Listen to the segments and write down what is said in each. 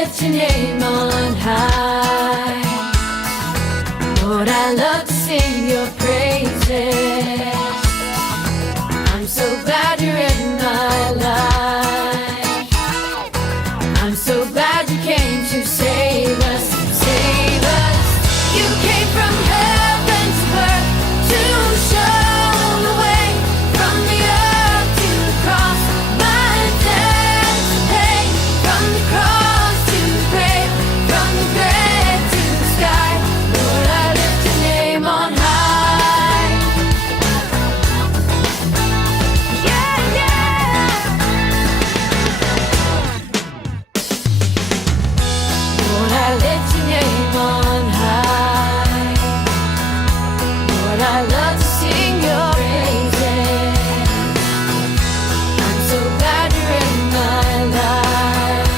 lift your name on high. Lord, I love to sing your praises. I'm so glad you're in my life. I'm so glad you came to save us, save us. You came from heaven to earth to show the way, from the earth to the cross, my debt to pay, from the cross to the grave, from the grave to the sky. Lord, I lift your name on high. Yeah, yeah. Lord, I lift your name on high. Lord, I love to sing your praises. I'm so glad you're in my life.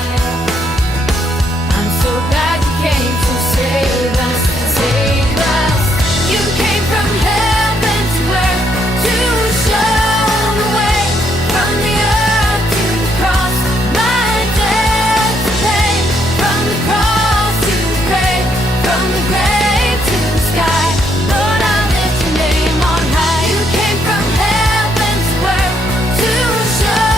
I'm so glad you came to save us, save us. You came from heaven to earth to show the way, from the earth to the cross, my debt to pay, from the cross to the grave, from the grave to the sky. Lord, I lift your name on high. You came from heaven to earth to show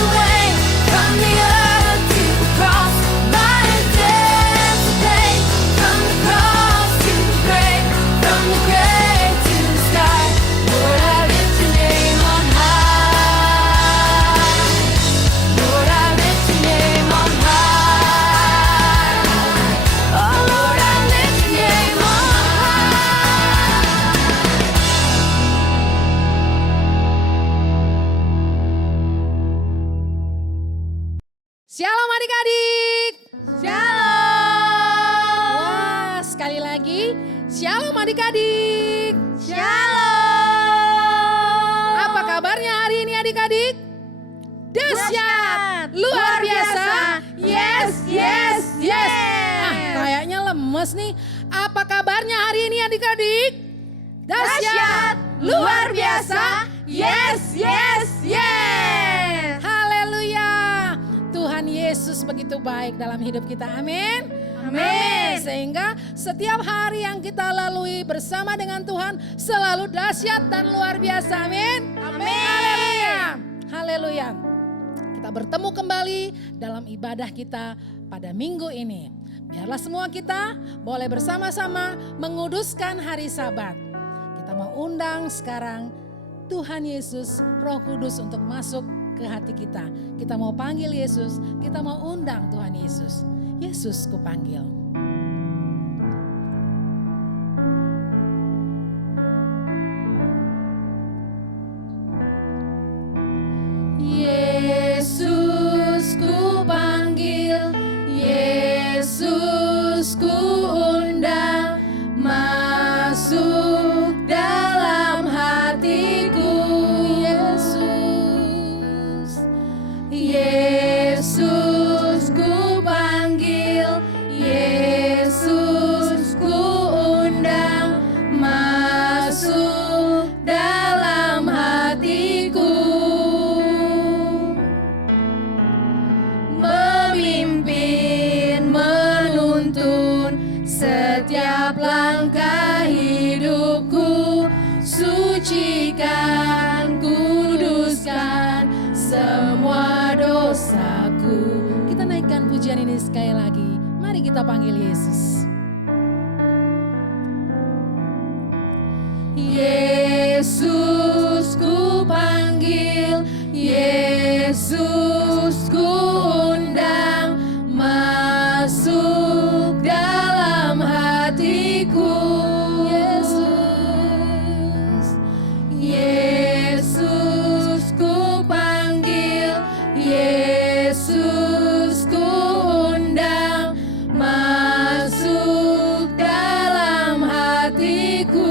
the way, from the earth to the cross, my debt to pay, from the cross to the grave, from the grave to the sky. Lord, I lift your name on high. Lord, I lift your name on high. Oh Lord, I lift your name on Shalom adik-adik. Shalom. Wah, sekali lagi. Shalom adik-adik. Shalom. Apa kabarnya hari ini adik-adik? Dahsyat. Luar biasa. Yes, yes, yes. Kayaknya lemes nih. Apa kabarnya hari ini adik-adik? Dahsyat. Luar biasa. Yes, yes, yes. Haleluya. Tuhan Yesus begitu baik dalam hidup kita. Amin. Amin. Sehingga setiap hari yang kita lalui bersama dengan Tuhan selalu dahsyat dan luar biasa. Amin. Amin. Haleluya. Haleluya. Kita bertemu kembali dalam ibadah kita pada minggu ini. Biarlah semua kita boleh bersama-sama menguduskan hari Sabat. Kita mau undang sekarang Tuhan Yesus, Roh Kudus untuk masuk ke hati kita. Kita mau panggil Yesus, kita mau undang Tuhan Yesus. Yesus, kupanggil. Yesus, kupanggil. Yesus, ku undang. Masuk dalam hatiku. Yesus, Yesus, ku panggil. Yesus, ku undang. Masuk dalam hatiku. Memimpin, menuntun setiap langkah hidupku. Sucikan, kuduskan semua dosaku. Kita naikkan pujian ini sekali lagi. Mari kita panggil Yesus. Yesus, ku panggil. Yesus, ku undang. Masuk dalam hatiku. Yesus, Yesus, ku panggil. Yesus, ku undang. Masuk dalam hatiku.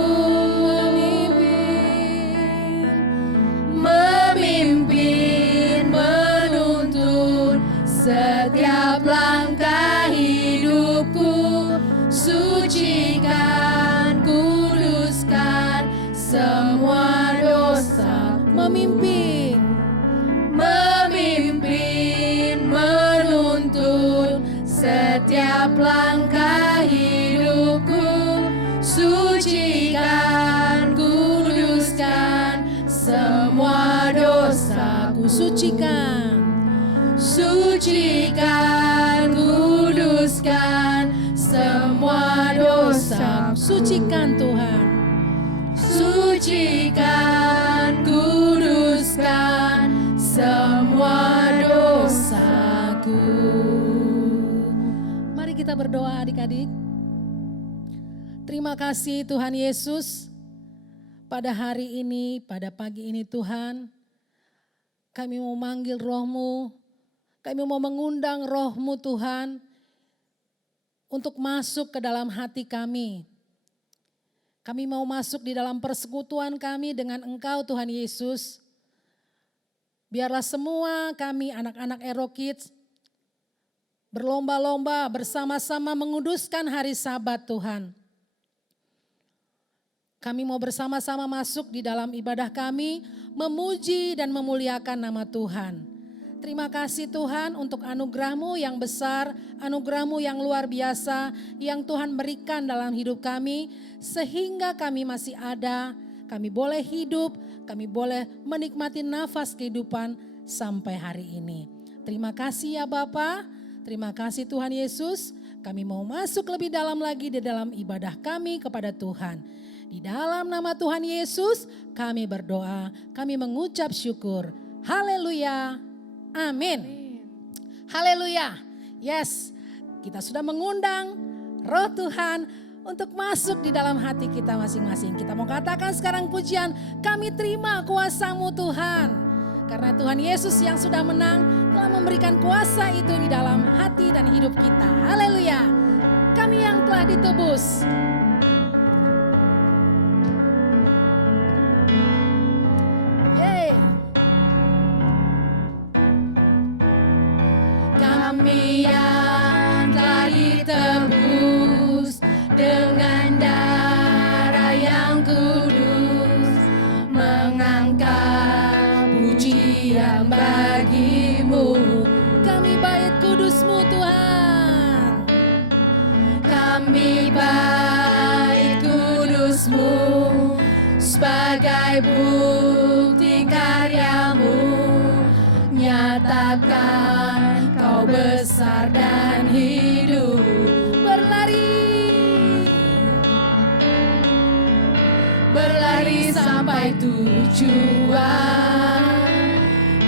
setiap langkah hidupku. Sucikan, kuduskan semua dosaku. Sucikan, sucikan, kuduskan semua dosa. Sucikan Tuhan, sucikan, kuduskan semua dosaku. Mari kita berdoa adik-adik. Terima kasih Tuhan Yesus, pada hari ini, pada pagi ini Tuhan, kami mau manggil Roh-Mu, kami mau mengundang Roh-Mu Tuhan, untuk masuk ke dalam hati kami. Kami mau masuk di dalam persekutuan kami dengan Engkau Tuhan Yesus. Biarlah semua kami anak-anak Ero Kids berlomba-lomba bersama-sama menguduskan hari Sabat Tuhan. Kami mau bersama-sama masuk di dalam ibadah kami, memuji dan memuliakan nama Tuhan. Terima kasih Tuhan untuk anugerah-Mu yang besar, anugerah-Mu yang luar biasa, yang Tuhan berikan dalam hidup kami, sehingga kami masih ada, kami boleh hidup, kami boleh menikmati nafas kehidupan sampai hari ini. Terima kasih ya Bapa, terima kasih Tuhan Yesus, kami mau masuk lebih dalam lagi di dalam ibadah kami kepada Tuhan. Di dalam nama Tuhan Yesus kami berdoa, kami mengucap syukur. Haleluya, amin. Haleluya, yes, kita sudah mengundang Roh Tuhan untuk masuk di dalam hati kita masing-masing. Kita mau katakan sekarang pujian, kami terima kuasa-Mu Tuhan. Karena Tuhan Yesus yang sudah menang telah memberikan kuasa itu di dalam hati dan hidup kita. Haleluya, kami yang telah ditebus. Kami yang telah ditebus dengan darah yang kudus, mengangkat pujian bagi-Mu. Kami bait kudus-Mu Tuhan. Kami bait kudus-Mu sebagai bukti karya-Mu, nyatakan Kau besar dan hidup. Berlari sampai tujuan,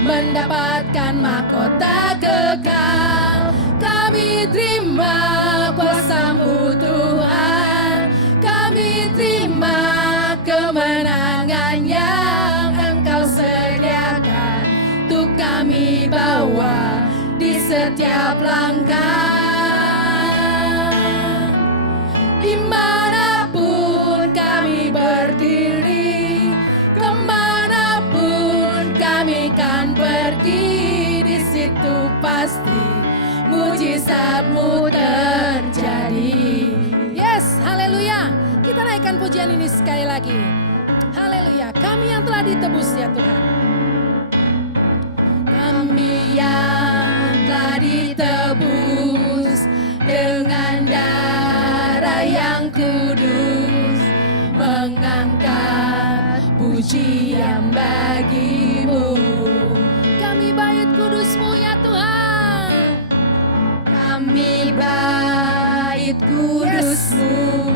mendapatkan mahkota kekal. Kami terima kuasa-Mu Tuhan, kami terima kemenangan yang Engkau sediakan untuk kami bawa di setiap langkah. Dimanapun kami berdiri, kemanapun kami kan pergi, di situ pasti mujizat-Mu terjadi. Yes, haleluya. Kita naikkan pujian ini sekali lagi. Haleluya, kami yang telah ditebus ya Tuhan. Kami yang telah ditebus dengan darah yang kudus, mengangkat pujian bagi-Mu. Kami bait kudus-Mu ya Tuhan. Kami bait kudus-Mu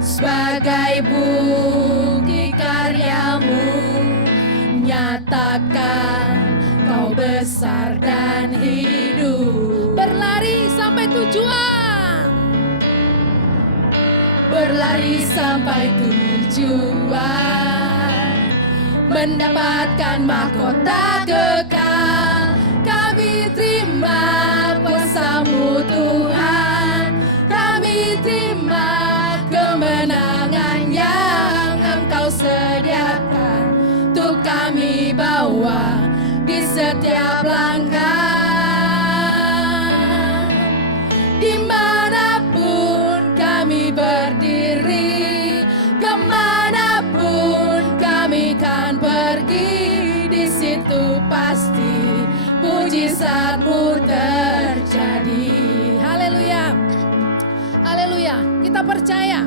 sebagai bukti karya-Mu, nyatakan Kau besar dan hidup. Berlari sampai tujuan, berlari sampai tujuan, mendapatkan mahkota kekal. Kami terima kuasa-Mu Tuhan, kami terima kemenangan yang Engkau sediakan untuk kami bawa di setiap langkah. Dimanapun kami berdiri, kemanapun kami kan pergi, di situ pasti mujizat-Mu terjadi. Haleluya. percaya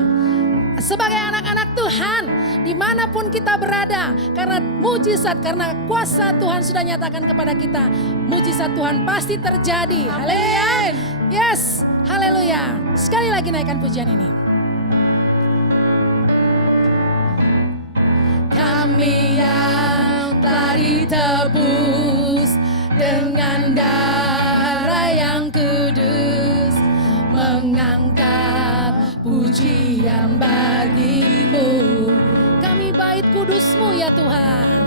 sebagai anak-anak Tuhan, dimanapun kita berada, karena mujizat, karena kuasa Tuhan sudah nyatakan kepada kita, mujizat Tuhan pasti terjadi. Haleluya. Yes, haleluya. Sekali lagi naikkan pujian ini. Kami yang telah ditebus dengan darah yang kudus, mengangkat pujian bagimu. Kami bait kudus-Mu ya Tuhan.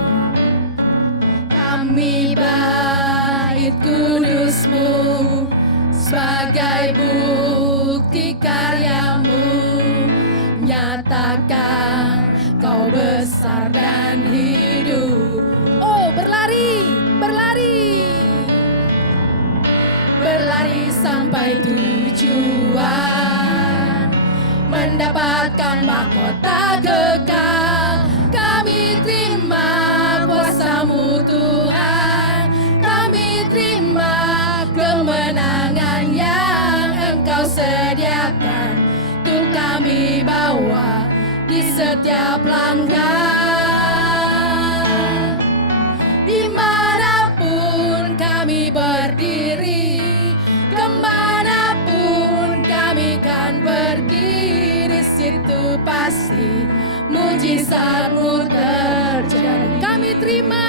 Kami bait kudus-Mu sebagai bukti karya-Mu, nyatakan Kau besar dan hidup. Oh, berlari, berlari, berlari sampai tujuan, mendapatkan mahkota kekal. Kami terima kuasa-Mu Tuhan, kami terima kemenangan yang Engkau sediakan untuk kami bawa di setiap langkah. Dimanapun kami berdiri, kemanapun kami kan pergi, di situ pasti mujizat-Mu terjadi. Kami terima,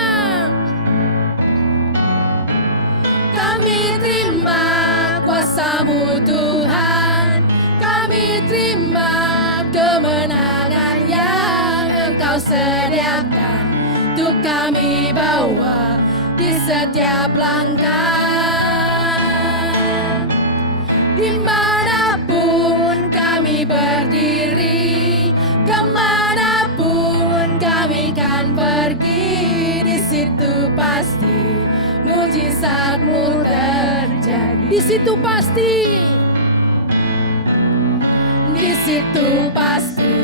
kami terima kuasa-Mu Tuhan, kami terima kemenangan yang Engkau sediakan untuk kami bawa di setiap langkah. Dimanapun kami berdiri, kemanapun kami kan pergi, di situ pasti mujizat-Mu terjadi. Di situ pasti, di situ pasti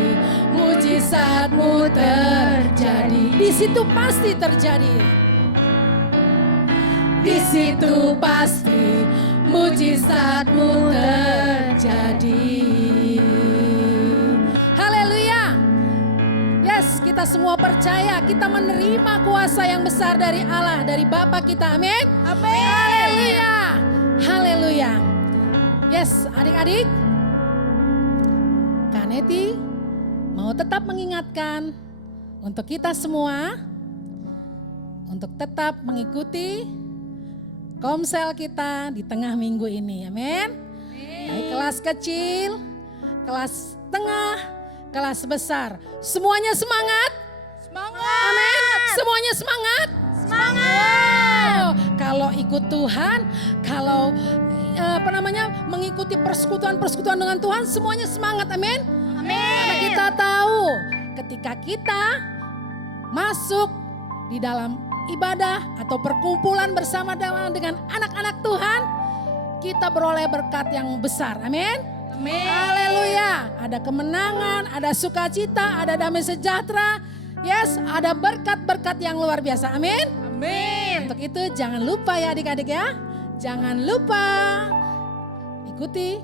mujizat-Mu terjadi. Di situ pasti terjadi. Di situ pasti mujizat-Mu terjadi. Haleluya. Yes, kita semua percaya kita menerima kuasa yang besar dari Allah, dari Bapa kita. Amin. Amin. Haleluya. Haleluya. Yes, adik-adik, Kaneti mau tetap mengingatkan untuk kita semua untuk tetap mengikuti komsel kita di tengah minggu ini. Amin. Baik kelas kecil, kelas tengah, kelas besar. Semuanya semangat? Semangat. Amin. Semuanya semangat? Semangat. Wow. Kalau ikut Tuhan, kalau mengikuti persekutuan dengan Tuhan, semuanya semangat. Amin. Amin. Karena kita tahu ketika kita masuk di dalam ibadah atau perkumpulan bersama dengan anak-anak Tuhan, kita beroleh berkat yang besar. Amin. Amin. Haleluya. Ada kemenangan, ada sukacita, ada damai sejahtera. Yes, ada berkat-berkat yang luar biasa. Amin. Amin. Untuk itu jangan lupa ya adik-adik ya. Jangan lupa ikuti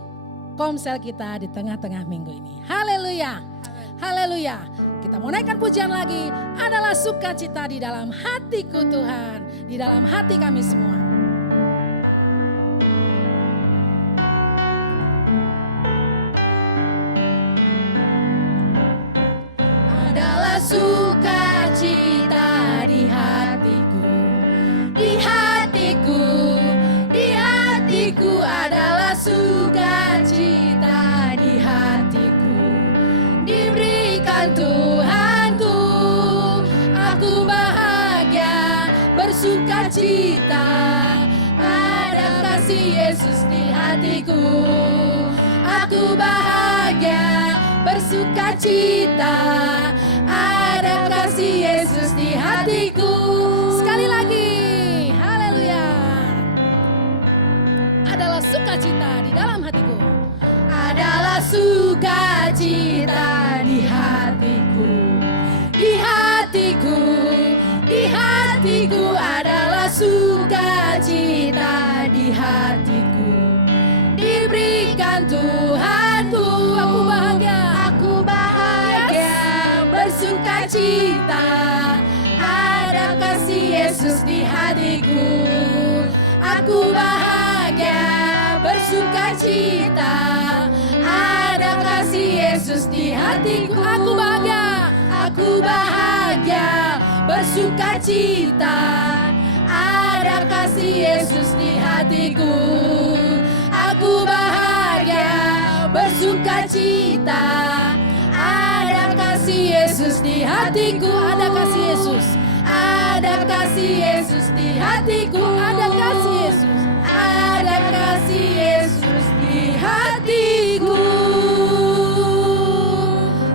komsel kita di tengah-tengah minggu ini. Haleluya. Haleluya. Kita mau naikkan pujian lagi. Adalah sukacita di dalam hatiku Tuhan. Di dalam hati kami semua. Adalah sukacita di hatiku. Di hatiku. Di hatiku adalah sukacita di hatiku. Diberikan Tuhanku, aku bahagia bersukacita. Ada kasih Yesus di hatiku. Aku bahagia bersukacita. Ada kasih Yesus di hatiku. Sekali lagi, haleluya. Adalah sukacita di dalam hatiku. Adalah sukacita di hatiku. Di hatiku. Di hatiku adalah sukacita di hatiku. Diberikan Tuhanku, aku bahagia sukacita, ada kasih Yesus di hatiku. Aku bahagia bersukacita, ada kasih Yesus di hatiku. Aku bahagia bersukacita, ada kasih Yesus di hatiku. Aku bahagia bersukacita, ada kasih Yesus di hatiku. Ada kasih Yesus, ada kasih Yesus di hatiku. Ada kasih Yesus, ada kasih Yesus di hatiku.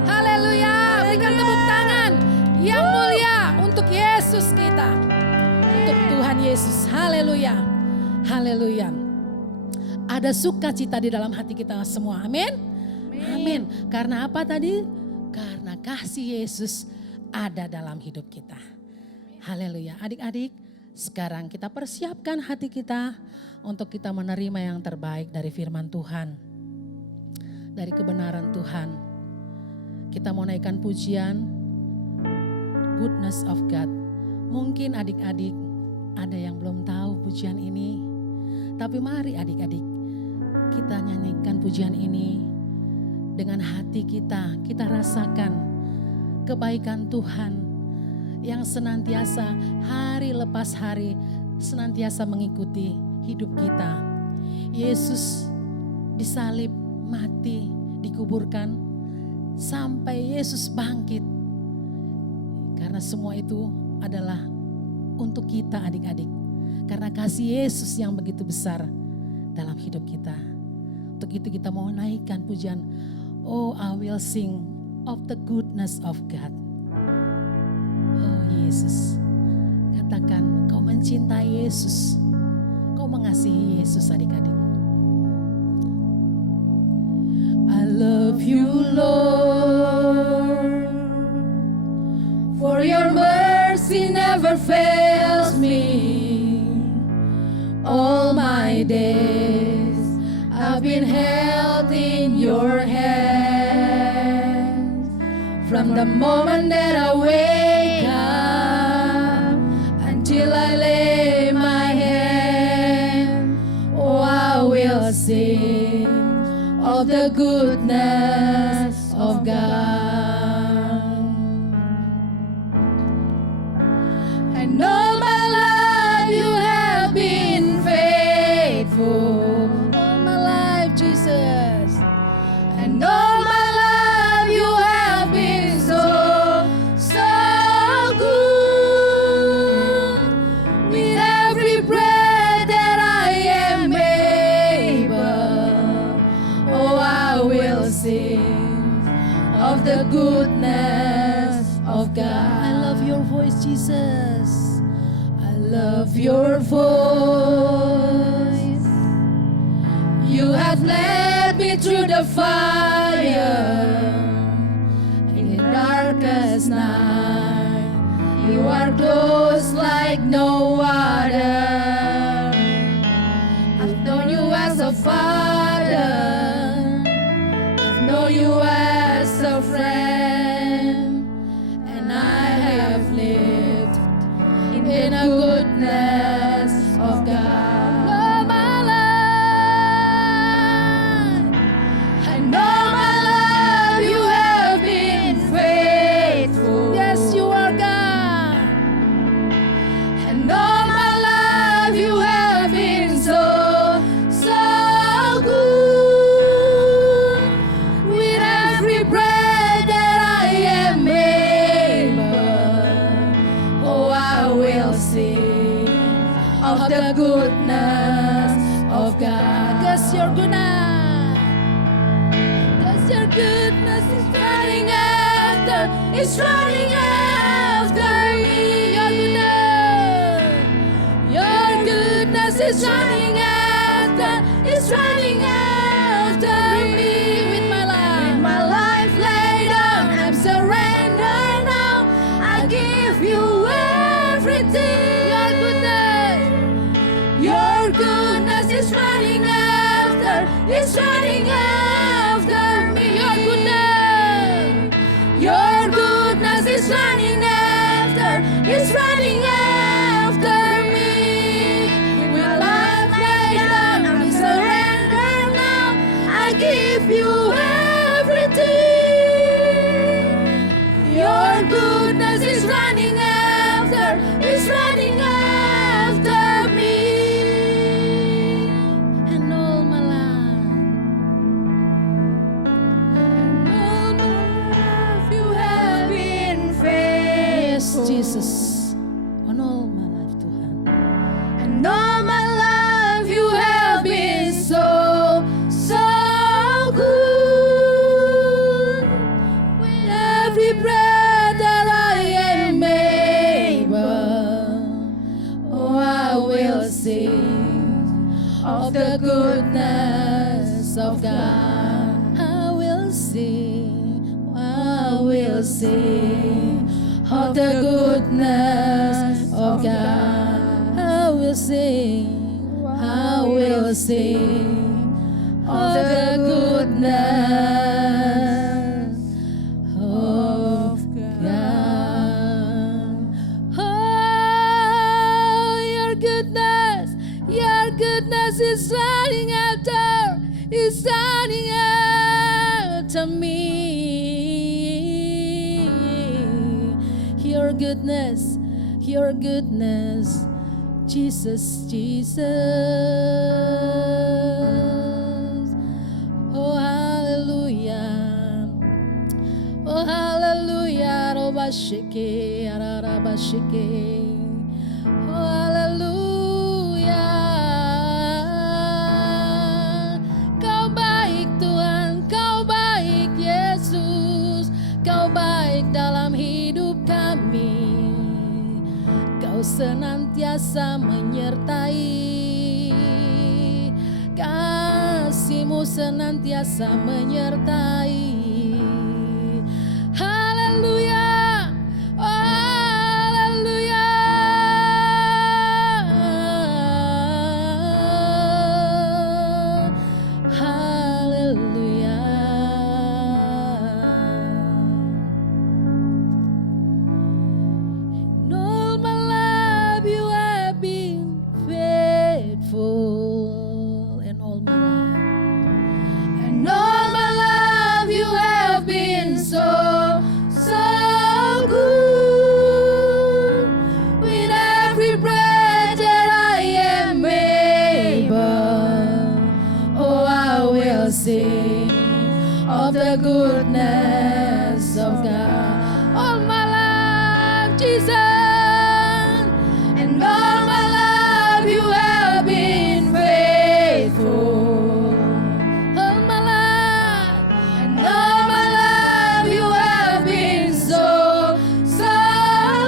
Haleluya, berikan tepuk tangan yang mulia untuk Yesus kita, untuk Tuhan Yesus. Haleluya, haleluya. Ada sukacita di dalam hati kita semua. Amin. Amin. Karena apa tadi? Karena kasih Yesus ada dalam hidup kita. Haleluya. Adik-adik, sekarang kita persiapkan hati kita untuk kita menerima yang terbaik dari firman Tuhan, dari kebenaran Tuhan. Kita mau naikkan pujian Goodness of God. Mungkin adik-adik ada yang belum tahu pujian ini, tapi mari adik-adik kita nyanyikan pujian ini dengan hati kita. Kita rasakan kebaikan Tuhan yang senantiasa hari lepas hari senantiasa mengikuti hidup kita. Yesus disalib, mati, dikuburkan sampai Yesus bangkit. Karena semua itu adalah untuk kita adik-adik. Karena kasih Yesus yang begitu besar dalam hidup kita. Untuk itu kita mau naikkan pujian, Oh I will sing of the goodness of God. Oh Yesus, katakan kau mencintai Yesus, kau mengasihi Yesus adik-adik. I love you Lord, for your mercy never fails me. All my days I've been held in your hands. From the moment that I wake up until I lay my head, oh I will sing of the goodness of God. And all my life you have been faithful. All my life, Jesus. And all my life you have been so, so good. With every breath that I am able, oh I will sing of the goodness of God. I love your voice, Jesus. I love your voice. You have led me through the fire in the darkest night. You are close like no other. I've known you as a father. I've known you as a friend. And I have lived in the goodness of God. All my life, and all my life you have been faithful. Yes, you are God. And all my life you have been so, so good. With every breath that I am able, oh I will sing of the goodness of God. Cause your goodness, cause your goodness is running after, it's running after me. Your goodness is running after, it's running after me. With my life laid down, I'm surrendered now. I give you everything. Your goodness is running after, it's running after me. Your goodness is running I give you everything. Your goodness is running after me. And all my life you have been faithful. Yes, Jesus. On all my life, Tuhan. And all my life you have been so good. With every breath that I am able, oh, I will sing of the goodness of God. I will sing of the goodness of God. I will sing of the goodness of God. Oh, your goodness is running after me. Your goodness, Jesus, Jesus. Oh, hallelujah. Oh, hallelujah. Robashike, ararabashike. Oh, hallelujah. Kau baik Tuhan, kau baik Yesus. Kau baik dalam hidup kami. Kau senantiasa menyertai, kasih-Mu senantiasa menyertai. Haleluya, oh haleluya. Haleluya. All my life you have been faithful. And all my life you have been so good. With every breath that I am able, oh, I will sing of the goodness of God. All my life, Jesus. And all my life you have been faithful. All my life, and all my life you have been so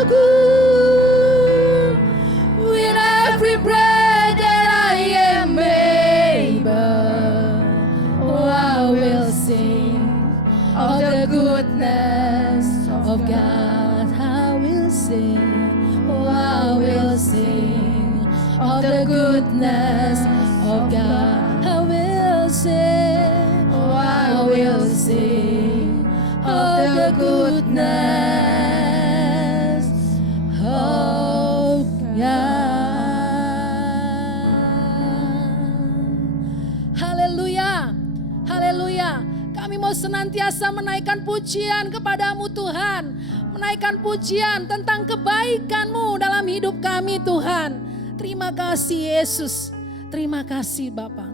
good. With every breath that I am able, oh, I will sing of the goodness of God. I will sing, oh, I will sing of the goodness of God. I will sing, oh, I will sing of the goodness of God. Haleluya, haleluya. Kami mau senantiasa menaikkan pujian kepadamu Tuhan. Menaikkan pujian tentang kebaikan-Mu dalam hidup kami Tuhan. Terima kasih Yesus. Terima kasih Bapa.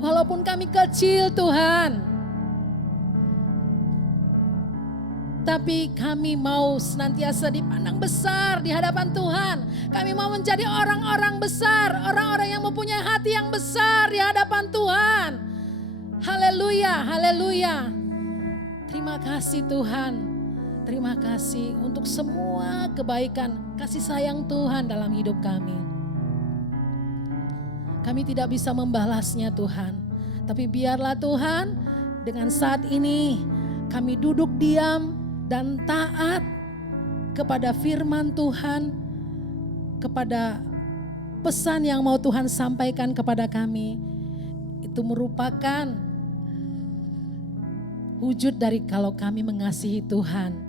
Walaupun kami kecil Tuhan, tapi kami mau senantiasa dipandang besar di hadapan Tuhan. Kami mau menjadi orang-orang besar, orang-orang yang mempunyai hati yang besar di hadapan Tuhan. Haleluya, haleluya. Terima kasih Tuhan. Terima kasih untuk semua kebaikan, kasih sayang Tuhan dalam hidup kami. Kami tidak bisa membalasnya Tuhan. Tapi biarlah Tuhan, dengan saat ini kami duduk diam dan taat kepada firman Tuhan, kepada pesan yang mau Tuhan sampaikan kepada kami. Itu merupakan wujud dari kalau kami mengasihi Tuhan,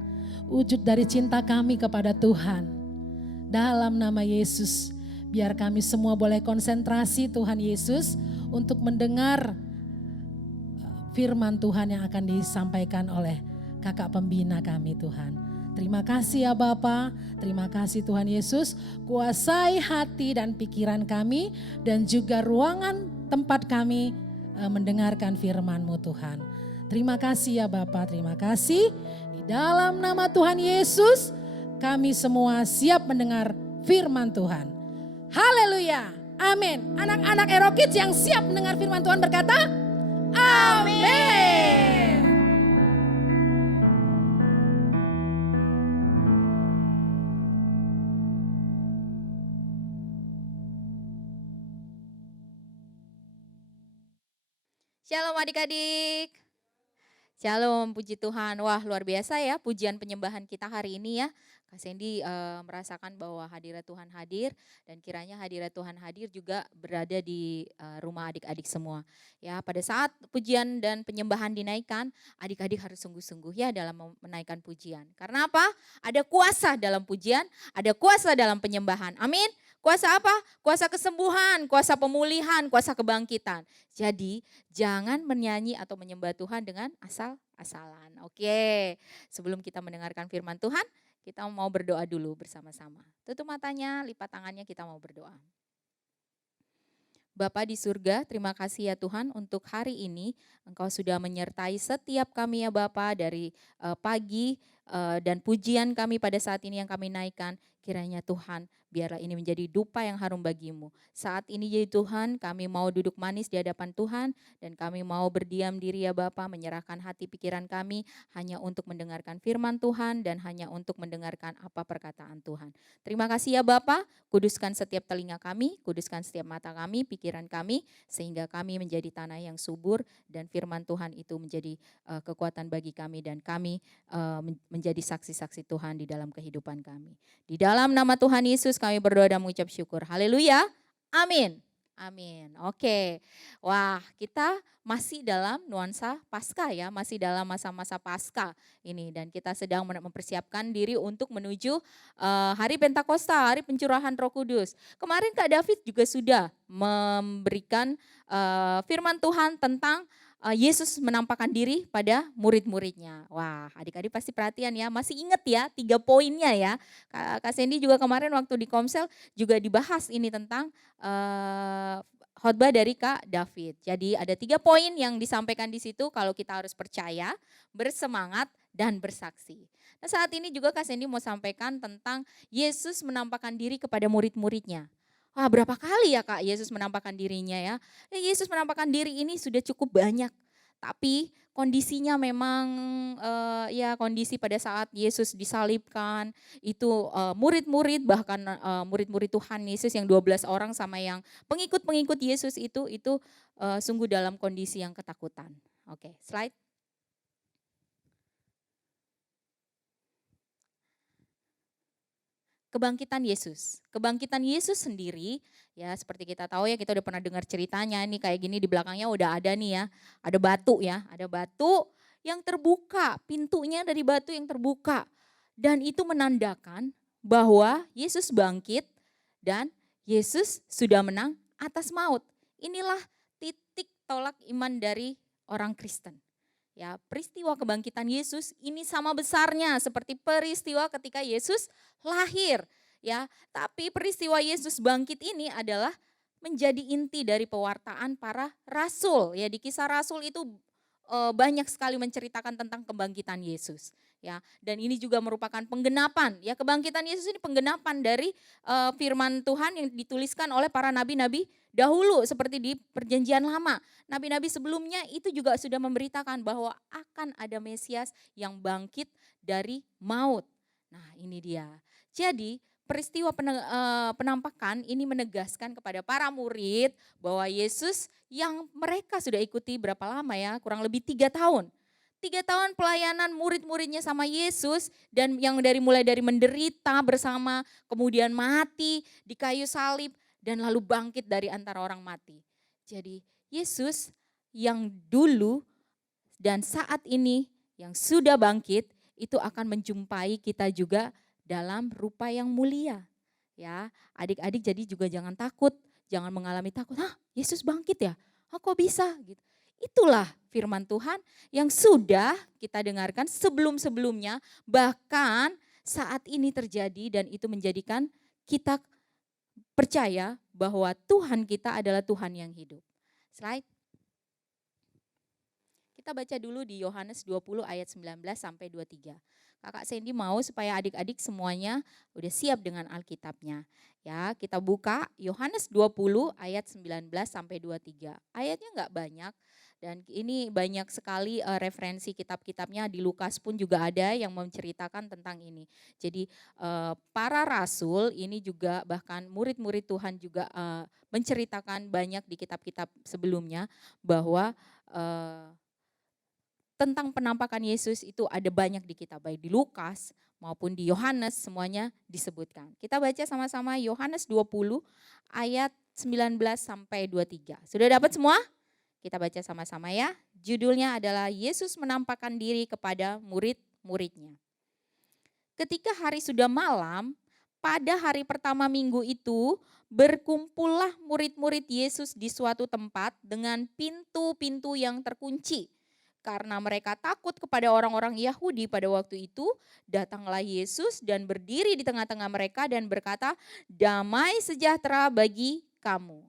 wujud dari cinta kami kepada Tuhan. Dalam nama Yesus, biar kami semua boleh konsentrasi Tuhan Yesus untuk mendengar firman Tuhan yang akan disampaikan oleh kakak pembina kami Tuhan. Terima kasih ya Bapa, terima kasih Tuhan Yesus, kuasai hati dan pikiran kami dan juga ruangan tempat kami mendengarkan firman-Mu Tuhan. Terima kasih ya Bapa, terima kasih. Di dalam nama Tuhan Yesus, kami semua siap mendengar firman Tuhan. Haleluya, amin. Anak-anak Ero Kids yang siap mendengar firman Tuhan berkata, amin. Shalom adik-adik. Shalom, puji Tuhan. Wah, luar biasa ya pujian penyembahan kita hari ini ya. Kak Sandy merasakan bahwa hadirat Tuhan hadir dan kiranya hadirat Tuhan hadir juga berada di rumah adik-adik semua. Ya, pada saat pujian dan penyembahan dinaikkan, adik-adik harus sungguh-sungguh ya dalam menaikkan pujian. Karena apa? Ada kuasa dalam pujian, ada kuasa dalam penyembahan. Amin. Kuasa apa? Kuasa kesembuhan, kuasa pemulihan, kuasa kebangkitan. Jadi jangan menyanyi atau menyembah Tuhan dengan asal-asalan. Oke, sebelum kita mendengarkan firman Tuhan, kita mau berdoa dulu bersama-sama. Tutup matanya, lipat tangannya, kita mau berdoa. Bapa di surga, terima kasih ya Tuhan untuk hari ini Engkau sudah menyertai setiap kami ya Bapa dari pagi dan pujian kami pada saat ini yang kami naikkan. Kiranya Tuhan biarlah ini menjadi dupa yang harum bagimu. Saat ini ya Tuhan kami mau duduk manis di hadapan Tuhan dan kami mau berdiam diri ya Bapa, menyerahkan hati pikiran kami hanya untuk mendengarkan firman Tuhan dan hanya untuk mendengarkan apa perkataan Tuhan. Terima kasih ya Bapa, kuduskan setiap telinga kami, kuduskan setiap mata kami, pikiran kami, sehingga kami menjadi tanah yang subur dan firman Tuhan itu menjadi kekuatan bagi kami dan kami menjadi saksi-saksi Tuhan di dalam kehidupan kami. Di dalam nama Tuhan Yesus kami berdoa dan mengucap syukur. Haleluya. Amin. Amin. Oke. Wah, kita masih dalam nuansa Paskah ya, masih dalam masa-masa Paskah ini dan kita sedang mempersiapkan diri untuk menuju hari Pentakosta, hari pencurahan Roh Kudus. Kemarin Kak David juga sudah memberikan firman Tuhan tentang Yesus menampakkan diri pada murid-muridnya. Wah, adik-adik pasti perhatian ya, masih ingat ya 3 poinnya ya. Kak Sandy juga kemarin waktu di Komsel juga dibahas ini tentang khotbah dari Kak David. Jadi ada 3 poin yang disampaikan di situ kalau kita harus percaya, bersemangat, dan bersaksi. Nah saat ini juga Kak Sandy mau sampaikan tentang Yesus menampakkan diri kepada murid-muridnya. Wah berapa kali ya Kak Yesus menampakkan dirinya ya. Yesus menampakkan diri ini sudah cukup banyak. Tapi kondisinya memang ya kondisi pada saat Yesus disalibkan itu murid-murid bahkan murid-murid Tuhan Yesus yang 12 orang sama yang pengikut-pengikut Yesus itu sungguh dalam kondisi yang ketakutan. Oke, slide. Kebangkitan Yesus. Kebangkitan Yesus sendiri ya seperti kita tahu ya, kita udah pernah dengar ceritanya nih kayak gini, di belakangnya udah ada nih ya. Ada batu ya, ada batu yang terbuka, pintunya dari batu yang terbuka. Dan itu menandakan bahwa Yesus bangkit dan Yesus sudah menang atas maut. Inilah titik tolak iman dari orang Kristen. Ya, peristiwa kebangkitan Yesus ini sama besarnya seperti peristiwa ketika Yesus lahir, ya. Tapi peristiwa Yesus bangkit ini adalah menjadi inti dari pewartaan para rasul. Ya, di Kisah Rasul itu banyak sekali menceritakan tentang kebangkitan Yesus, ya. Dan ini juga merupakan penggenapan, ya, kebangkitan Yesus ini penggenapan dari firman Tuhan yang dituliskan oleh para nabi-nabi dahulu seperti di Perjanjian Lama. Nabi-nabi sebelumnya itu juga sudah memberitakan bahwa akan ada Mesias yang bangkit dari maut. Nah, ini dia. Jadi peristiwa penampakan ini menegaskan kepada para murid bahwa Yesus yang mereka sudah ikuti berapa lama ya, kurang lebih 3 tahun. 3 tahun pelayanan murid-muridnya sama Yesus dan yang mulai dari menderita bersama, kemudian mati di kayu salib dan lalu bangkit dari antara orang mati. Jadi Yesus yang dulu dan saat ini yang sudah bangkit itu akan menjumpai kita juga dalam rupa yang mulia. Ya, adik-adik jadi juga jangan takut, jangan mengalami takut. Hah, Yesus bangkit ya? kok bisa gitu. Itulah firman Tuhan yang sudah kita dengarkan sebelum-sebelumnya, bahkan saat ini terjadi, dan itu menjadikan kita percaya bahwa Tuhan kita adalah Tuhan yang hidup. Slide. Kita baca dulu di Yohanes 20 ayat 19 sampai 23. Kakak Sandy mau supaya adik-adik semuanya udah siap dengan Alkitabnya. Ya, kita buka Yohanes 20 ayat 19 sampai 23. Ayatnya enggak banyak dan ini banyak sekali referensi kitab-kitabnya, di Lukas pun juga ada yang menceritakan tentang ini. Jadi para rasul ini juga, bahkan murid-murid Tuhan juga menceritakan banyak di kitab-kitab sebelumnya bahwa tentang penampakan Yesus itu ada banyak di kitab, baik di Lukas maupun di Yohanes, semuanya disebutkan. Kita baca sama-sama Yohanes 20 ayat 19 sampai 23. Sudah dapat semua? Kita baca sama-sama ya. Judulnya adalah Yesus menampakkan diri kepada murid-muridnya. Ketika hari sudah malam, pada hari pertama minggu itu, berkumpullah murid-murid Yesus di suatu tempat dengan pintu-pintu yang terkunci. Karena mereka takut kepada orang-orang Yahudi pada waktu itu, datanglah Yesus dan berdiri di tengah-tengah mereka dan berkata, "Damai sejahtera bagi kamu."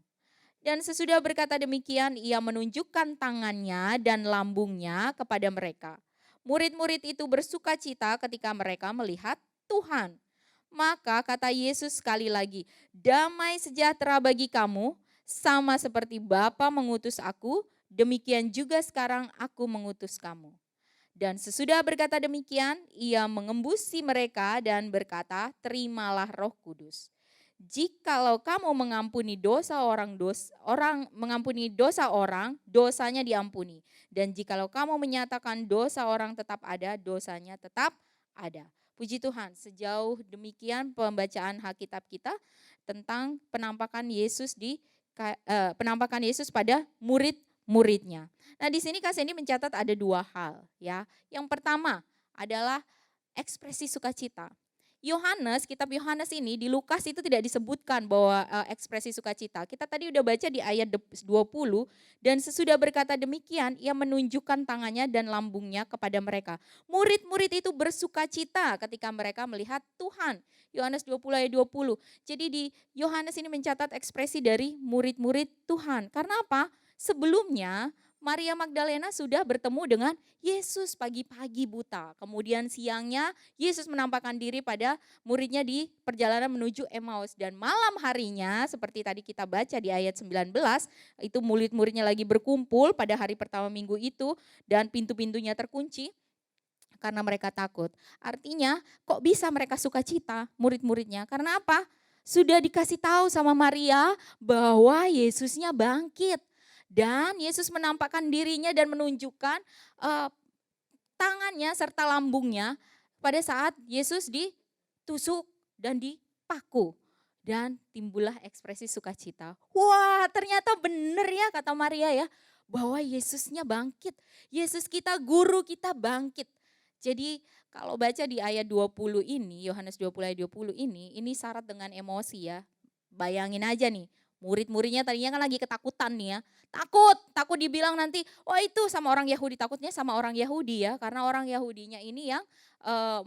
Dan sesudah berkata demikian, ia menunjukkan tangannya dan lambungnya kepada mereka. Murid-murid itu bersuka cita ketika mereka melihat Tuhan. Maka kata Yesus sekali lagi, "Damai sejahtera bagi kamu, sama seperti Bapa mengutus aku, demikian juga sekarang aku mengutus kamu." Dan sesudah berkata demikian, ia mengembusi mereka dan berkata, "Terimalah Roh Kudus. Jikalau kamu mengampuni dosa orang, dosanya diampuni. Dan jikalau kamu menyatakan dosa orang tetap ada, dosanya tetap ada." Puji Tuhan, sejauh demikian pembacaan Alkitab kita tentang penampakan Yesus pada murid-muridnya. Nah, di sini Kak Sandy mencatat ada dua hal ya. Yang pertama adalah ekspresi sukacita. Kitab Yohanes ini di Lukas itu tidak disebutkan bahwa ekspresi sukacita. Kita tadi udah baca di ayat 20, dan sesudah berkata demikian ia menunjukkan tangannya dan lambungnya kepada mereka. Murid-murid itu bersukacita ketika mereka melihat Tuhan. Yohanes 20 ayat 20. Jadi di Yohanes ini mencatat ekspresi dari murid-murid Tuhan. Karena apa? Sebelumnya Maria Magdalena sudah bertemu dengan Yesus pagi-pagi buta. Kemudian siangnya Yesus menampakkan diri pada muridnya di perjalanan menuju Emmaus. Dan malam harinya seperti tadi kita baca di ayat 19, itu murid-muridnya lagi berkumpul pada hari pertama minggu itu dan pintu-pintunya terkunci karena mereka takut. Artinya kok bisa mereka sukacita murid-muridnya? Karena apa? Sudah dikasih tahu sama Maria bahwa Yesusnya bangkit. Dan Yesus menampakkan dirinya dan menunjukkan tangannya serta lambungnya pada saat Yesus ditusuk dan dipaku. Dan timbullah ekspresi sukacita. Wah, ternyata benar ya kata Maria ya, bahwa Yesusnya bangkit. Yesus kita, guru kita bangkit. Jadi kalau baca di ayat 20 ini, Yohanes 20 ayat 20 ini syarat dengan emosi ya. Bayangin aja nih, murid-muridnya tadinya kan lagi ketakutan nih ya. Takut dibilang nanti, wah itu sama orang Yahudi, takutnya sama orang Yahudi ya. Karena orang Yahudinya ini yang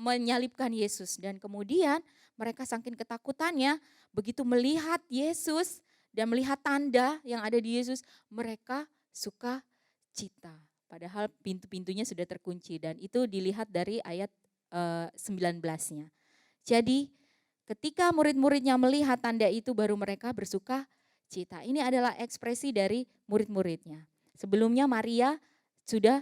menyalibkan Yesus. Dan kemudian mereka saking ketakutannya, begitu melihat Yesus dan melihat tanda yang ada di Yesus, mereka suka cita. Padahal pintu-pintunya sudah terkunci dan itu dilihat dari ayat 19-nya. Jadi ketika murid-muridnya melihat tanda itu baru mereka bersuka cita. Ini adalah ekspresi dari murid-muridnya. Sebelumnya Maria sudah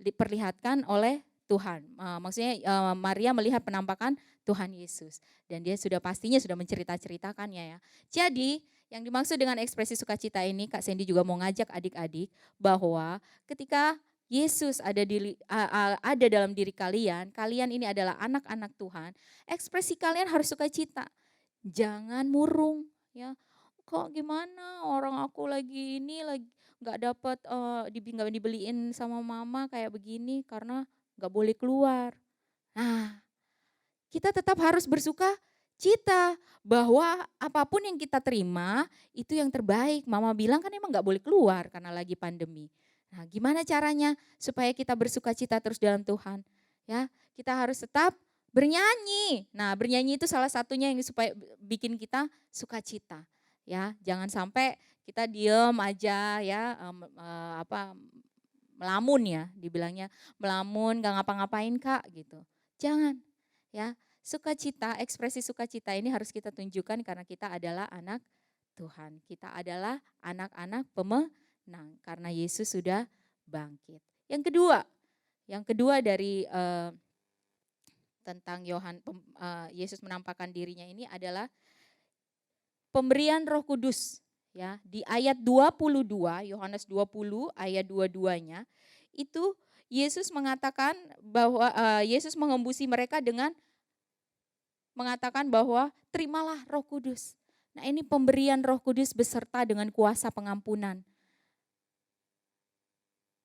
diperlihatkan oleh Tuhan. Maksudnya Maria melihat penampakan Tuhan Yesus. Dan dia pastinya sudah menceritakannya ya. Jadi yang dimaksud dengan ekspresi sukacita ini, Kak Sandy juga mau ngajak adik-adik bahwa ketika Yesus ada dalam diri kalian ini adalah anak-anak Tuhan, ekspresi kalian harus sukacita. Jangan murung ya. Kok gimana orang aku lagi nggak dapat nggak dibeliin sama mama kayak begini karena nggak boleh keluar. Nah, kita tetap harus bersuka cita bahwa apapun yang kita terima itu yang terbaik. Mama bilang kan emang gak boleh keluar karena lagi pandemi. Nah, gimana caranya supaya kita bersuka cita terus dalam Tuhan? Ya, kita harus tetap bernyanyi. Nah, bernyanyi itu salah satunya yang supaya bikin kita sukacita. Ya, jangan sampai kita diem aja ya, melamun ya, dibilangnya melamun gak ngapa-ngapain Kak gitu. Jangan ya, sukacita, ekspresi sukacita ini harus kita tunjukkan karena kita adalah anak Tuhan. Kita adalah anak-anak pemenang karena Yesus sudah bangkit. Yang kedua dari tentang Yesus menampakkan dirinya ini adalah pemberian Roh Kudus. Ya, di ayat 22, Yohanes 20 ayat 22-nya itu Yesus mengatakan bahwa Yesus mengembusi mereka dengan mengatakan bahwa terimalah Roh Kudus. Nah, ini pemberian Roh Kudus beserta dengan kuasa pengampunan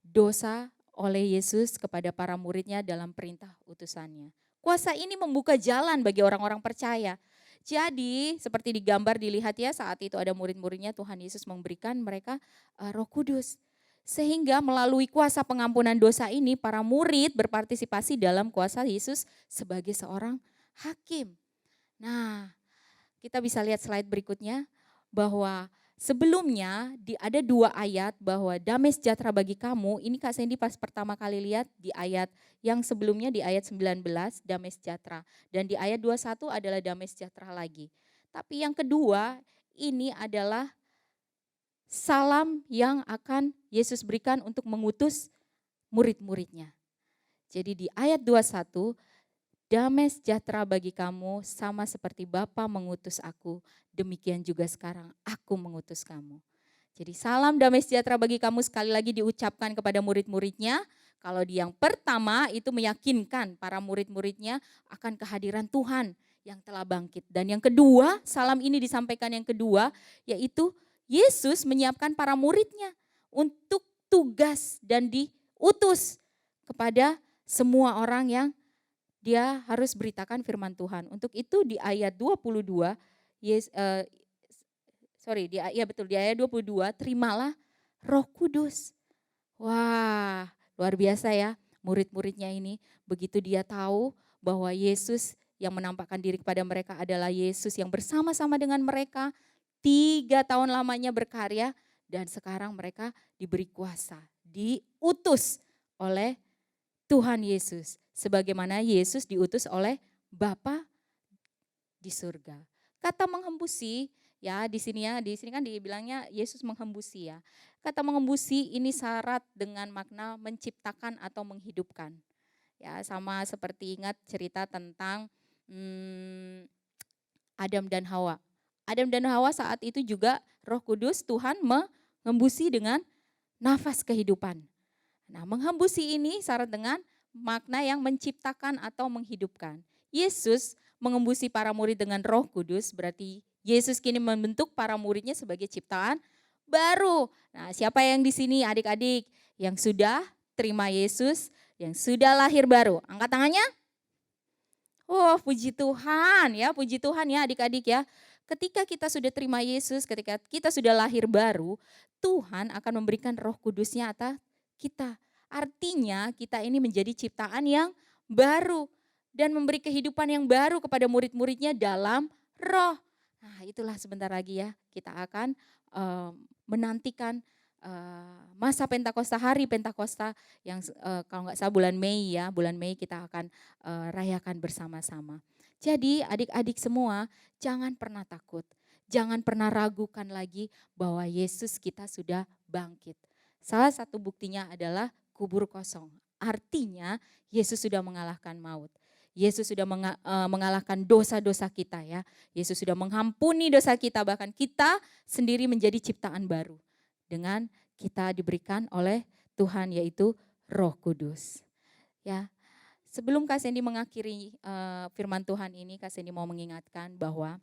dosa oleh Yesus kepada para muridnya dalam perintah utusannya. Kuasa ini membuka jalan bagi orang-orang percaya. Jadi seperti digambar dilihat ya, saat itu ada murid-muridnya, Tuhan Yesus memberikan mereka Roh Kudus. Sehingga melalui kuasa pengampunan dosa ini para murid berpartisipasi dalam kuasa Yesus sebagai seorang hakim. Nah, kita bisa lihat slide berikutnya bahwa sebelumnya ada 2 ayat bahwa damai sejahtera bagi kamu. Ini Kak Sandy pas pertama kali lihat di ayat yang sebelumnya di ayat 19 damai sejahtera. Dan di ayat 21 adalah damai sejahtera lagi. Tapi yang kedua ini adalah salam yang akan Yesus berikan untuk mengutus murid-muridnya. Jadi di ayat 21, damai sejahtera bagi kamu sama seperti Bapa mengutus aku, demikian juga sekarang aku mengutus kamu. Jadi salam damai sejahtera bagi kamu sekali lagi diucapkan kepada murid-muridnya. Kalau di yang pertama itu meyakinkan para murid-muridnya akan kehadiran Tuhan yang telah bangkit. Dan yang kedua, salam ini disampaikan yang kedua, yaitu Yesus menyiapkan para muridnya untuk tugas dan diutus kepada semua orang yang dia harus beritakan firman Tuhan. Untuk itu di ayat 22, di ayat 22, terimalah Roh Kudus. Wah, luar biasa ya murid-muridnya ini. Begitu dia tahu bahwa Yesus yang menampakkan diri kepada mereka adalah Yesus yang bersama-sama dengan mereka 3 tahun lamanya berkarya, dan sekarang mereka diberi kuasa, diutus oleh Tuhan Yesus. Sebagaimana Yesus diutus oleh Bapa di surga. Kata menghembusi ya di sini kan dibilangnya Yesus menghembusi ya. Kata menghembusi ini syarat dengan makna menciptakan atau menghidupkan. Ya, sama seperti ingat cerita tentang Adam dan Hawa. Adam dan Hawa saat itu juga Roh Kudus Tuhan menghembusi dengan nafas kehidupan. Nah, menghembusi ini syarat dengan makna yang menciptakan atau menghidupkan. Yesus mengembusi para murid dengan Roh Kudus, berarti Yesus kini membentuk para muridnya sebagai ciptaan baru. Nah, siapa yang di sini adik-adik yang sudah terima Yesus, yang sudah lahir baru? Angkat tangannya. Oh, puji Tuhan ya adik-adik ya. Ketika kita sudah terima Yesus, ketika kita sudah lahir baru, Tuhan akan memberikan Roh Kudusnya atas kita. Artinya kita ini menjadi ciptaan yang baru dan memberi kehidupan yang baru kepada murid-muridnya dalam roh. Nah, itulah sebentar lagi ya kita akan menantikan masa Pentakosta, hari Pentakosta yang kalau nggak salah bulan Mei kita akan rayakan bersama-sama. Jadi adik-adik semua jangan pernah takut, jangan pernah ragukan lagi bahwa Yesus kita sudah bangkit. Salah satu buktinya adalah kubur kosong. Artinya Yesus sudah mengalahkan maut. Yesus sudah mengalahkan dosa-dosa kita ya. Yesus sudah mengampuni dosa kita, bahkan kita sendiri menjadi ciptaan baru. Dengan kita diberikan oleh Tuhan yaitu Roh Kudus. Ya. Sebelum Kak Sandy mengakhiri firman Tuhan ini, Kak Sandy mau mengingatkan bahwa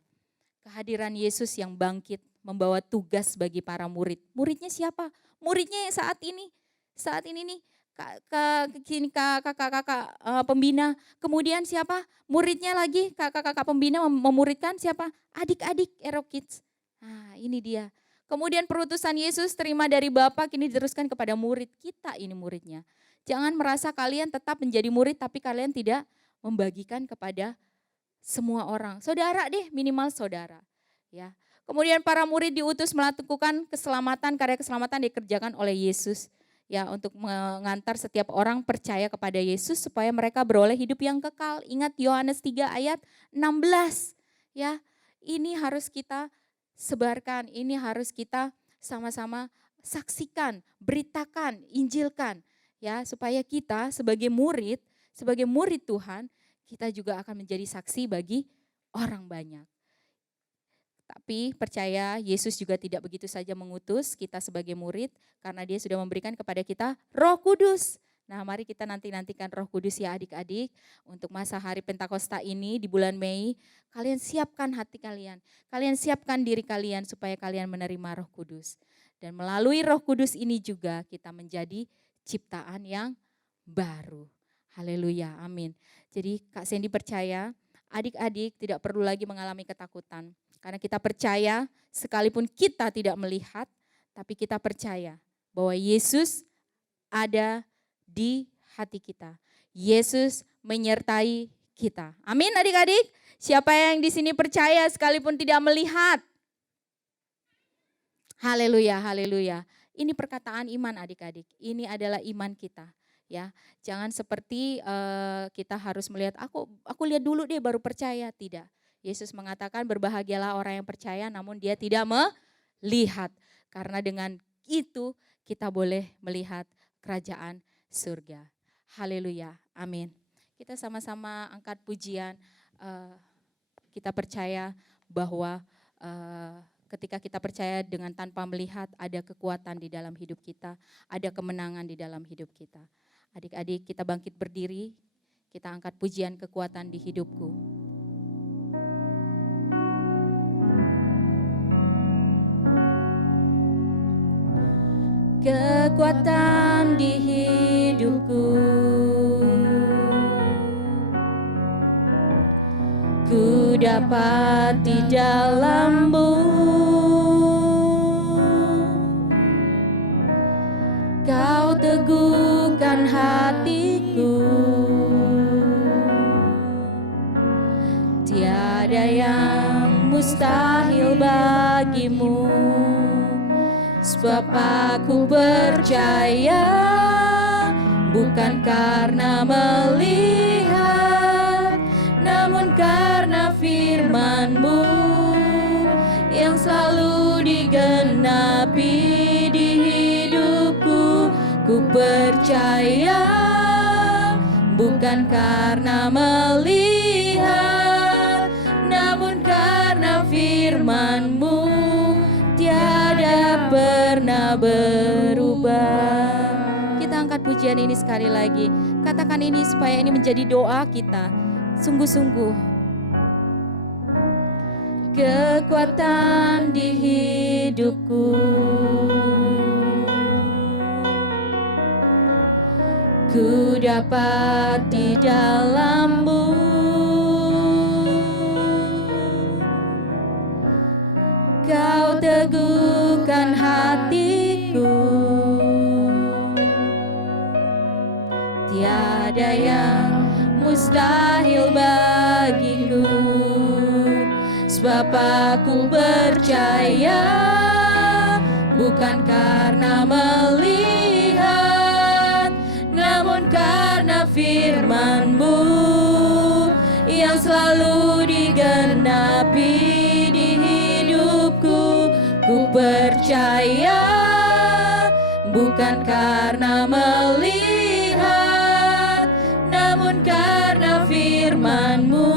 kehadiran Yesus yang bangkit membawa tugas bagi para murid. Muridnya siapa? Muridnya yang saat ini nih kakak-kakak pembina. Kemudian siapa? Muridnya lagi, kakak-kakak pembina memuridkan siapa? Adik-adik Ero Kids. Nah, ini dia. Kemudian perutusan Yesus terima dari Bapa kini diteruskan kepada murid. Kita ini muridnya. Jangan merasa kalian tetap menjadi murid tapi kalian tidak membagikan kepada semua orang. Saudara deh, minimal saudara. Ya. Kemudian para murid diutus melakukan keselamatan, karya keselamatan dikerjakan oleh Yesus. Ya, untuk mengantar setiap orang percaya kepada Yesus supaya mereka beroleh hidup yang kekal. Ingat Yohanes 3 ayat 16. Ya, ini harus kita sebarkan, ini harus kita sama-sama saksikan, beritakan, injilkan. Ya, supaya kita sebagai murid Tuhan, kita juga akan menjadi saksi bagi orang banyak. Tapi percaya Yesus juga tidak begitu saja mengutus kita sebagai murid karena dia sudah memberikan kepada kita Roh Kudus. Nah, mari kita nantikan Roh Kudus ya adik-adik untuk masa hari Pentakosta ini di bulan Mei. Kalian siapkan hati kalian, kalian siapkan diri kalian supaya kalian menerima Roh Kudus. Dan melalui Roh Kudus ini juga kita menjadi ciptaan yang baru. Haleluya, amin. Jadi Kak Sandy percaya adik-adik tidak perlu lagi mengalami ketakutan. Karena kita percaya sekalipun kita tidak melihat, tapi kita percaya bahwa Yesus ada di hati kita. Yesus menyertai kita. Amin adik-adik. Siapa yang di sini percaya sekalipun tidak melihat? Haleluya, haleluya. Ini perkataan iman adik-adik. Ini adalah iman kita. Ya, jangan seperti kita harus melihat aku lihat dulu deh baru percaya, tidak. Yesus mengatakan berbahagialah orang yang percaya namun dia tidak melihat. Karena dengan itu kita boleh melihat kerajaan surga. Haleluya, amin. Kita sama-sama angkat pujian. Kita percaya bahwa ketika kita percaya dengan tanpa melihat ada kekuatan di dalam hidup kita. Ada kemenangan di dalam hidup kita. Adik-adik kita bangkit berdiri. Kita angkat pujian kekuatan di hidupku. Kekuatan di hidupku, ku dapat di dalam-Mu, Kau teguhkan hatiku, tiada yang mustahil bagimu. Sebab aku percaya bukan karena melihat, namun karena firman-Mu yang selalu digenapi di hidupku. Ku percaya bukan karena melihat, namun karena firman-Mu tiada pernah berubah. Kita angkat pujian ini sekali lagi. Katakan ini supaya ini menjadi doa kita. Sungguh-sungguh. Kekuatan di hidupku, ku dapat di dalam-Mu, Kau teguhkan hatiku, tiada yang mustahil bagiku. Sebab aku percaya bukan karena melihat, namun karena firman-Mu yang selalu digenapi di hidupku. Ku percaya bukan karena melihat, namun karena firman-Mu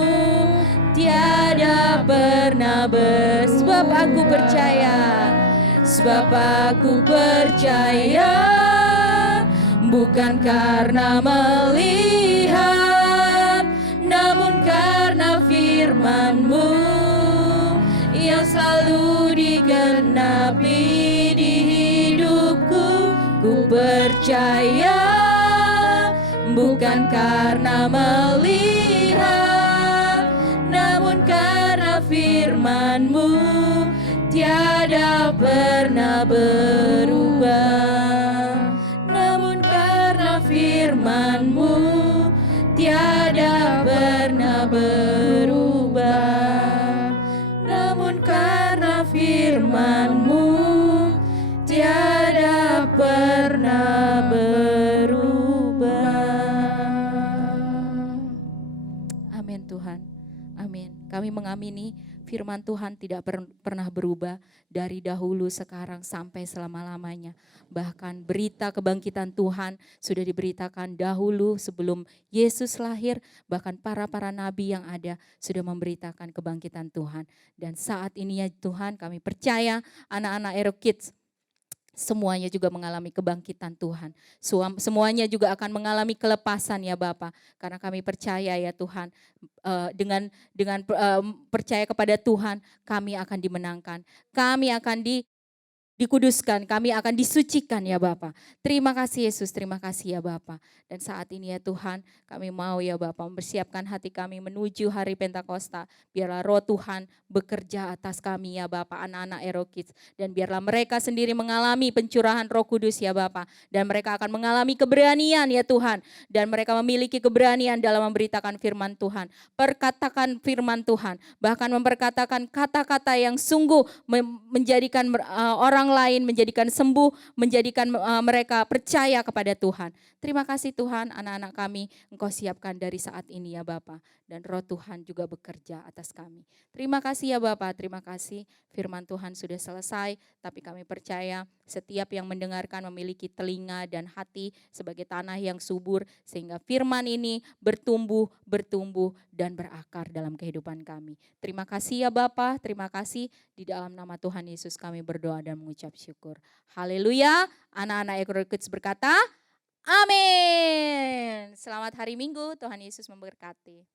tiada pernah sebab aku percaya, sebab aku percaya bukan karena melihat, namun karena firman-Mu yang selalu digenapi di hidupku. Ku percaya bukan karena melihat, namun karena firman-Mu tiada pernah berubah. Namun karena firman-Mu tiada pernah berubah. Namun karena firman-Mu tiada pernah berubah. Amin Tuhan, amin. Kami mengamini firman Tuhan tidak pernah berubah dari dahulu, sekarang, sampai selama-lamanya. Bahkan berita kebangkitan Tuhan sudah diberitakan dahulu sebelum Yesus lahir. Bahkan para nabi yang ada sudah memberitakan kebangkitan Tuhan. Dan saat ini ya Tuhan, kami percaya anak-anak Ero Kids semuanya juga mengalami kebangkitan Tuhan. Semuanya juga akan mengalami kelepasan ya Bapa. Karena kami percaya ya Tuhan, dengan percaya kepada Tuhan, kami akan dimenangkan. Kami akan dikuduskan, kami akan disucikan ya Bapa. Terima kasih Yesus, terima kasih ya Bapa. Dan saat ini ya Tuhan, kami mau ya Bapa mempersiapkan hati kami menuju hari Pentakosta. Biarlah roh Tuhan bekerja atas kami ya Bapa, anak-anak Ero Kids. Dan biarlah mereka sendiri mengalami pencurahan Roh Kudus ya Bapa. Dan mereka akan mengalami keberanian ya Tuhan. Dan mereka memiliki keberanian dalam memberitakan firman Tuhan. Perkatakan firman Tuhan, bahkan memperkatakan kata-kata yang sungguh menjadikan orang lain, menjadikan sembuh, menjadikan mereka percaya kepada Tuhan. Terima kasih Tuhan, anak-anak kami Engkau siapkan dari saat ini ya Bapa. Dan roh Tuhan juga bekerja atas kami. Terima kasih ya Bapa, terima kasih firman Tuhan sudah selesai. Tapi kami percaya setiap yang mendengarkan memiliki telinga dan hati sebagai tanah yang subur. Sehingga firman ini bertumbuh dan berakar dalam kehidupan kami. Terima kasih ya Bapa, terima kasih. Di dalam nama Tuhan Yesus kami berdoa dan mengucap syukur. Haleluya. Anak-anak Ero Kids berkata, amin. Selamat hari Minggu, Tuhan Yesus memberkati.